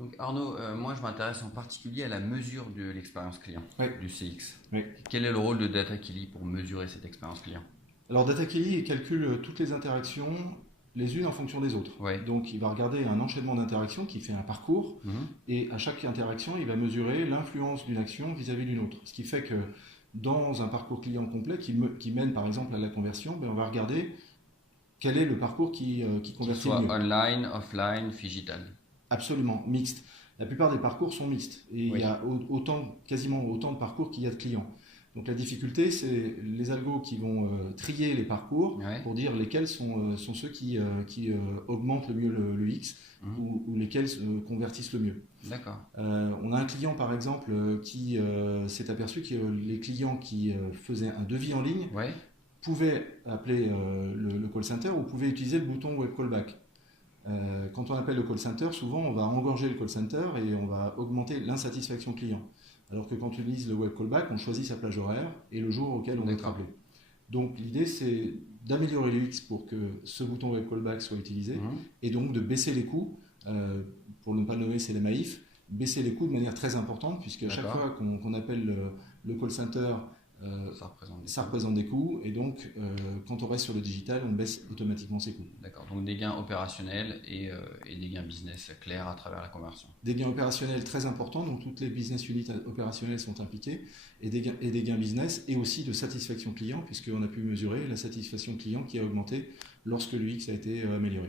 Donc Arnaud, moi je m'intéresse en particulier à la mesure de l'expérience client, Oui. du CX. Oui. Quel est le rôle de Data-Kelly pour mesurer cette expérience client? Alors Data-Kelly, il calcule toutes les interactions les unes en fonction des autres. Oui. Donc il va regarder un enchaînement d'interactions qui fait un parcours Mhm. et à chaque interaction, il va mesurer l'influence d'une action vis-à-vis d'une autre. Ce qui fait que dans un parcours client complet qui mène par exemple à la conversion, on va regarder quel est le parcours qui Qu'il convertit le soit mieux. online, offline, digital. Absolument, mixte. La plupart des parcours sont mixtes et il Oui. y a quasiment autant de parcours qu'il y a de clients. Donc la difficulté, c'est les algos qui vont trier les parcours Ouais. pour dire lesquels sont ceux qui augmentent le mieux le X Mhm. ou lesquels convertissent le mieux. D'accord. On a un client par exemple qui s'est aperçu que les clients qui faisaient un devis en ligne Ouais. pouvaient appeler le call center ou pouvaient utiliser le bouton web callback. Quand on appelle le call center, souvent on va engorger le call center et on va augmenter l'insatisfaction client. Alors que quand on utilise le web callback, on choisit sa plage horaire et le jour auquel on veut être D'accord. appelé. Donc l'idée c'est d'améliorer l'UX pour que ce bouton web callback soit utilisé Mhm. et donc de baisser les coûts, pour ne pas le nommer c'est les maïfs, baisser les coûts de manière très importante puisque à chaque D'accord. fois qu'on appelle le call center, Ça représente ça représente des coûts et donc quand on reste sur le digital, on baisse automatiquement ses coûts. D'accord. Donc des gains opérationnels et des gains business clairs à travers la conversion. Des gains opérationnels très importants, donc toutes les business units opérationnelles sont impliquées, et des gains business, et aussi de satisfaction client, puisqu'on a pu mesurer la satisfaction client qui a augmenté lorsque l'UX a été amélioré.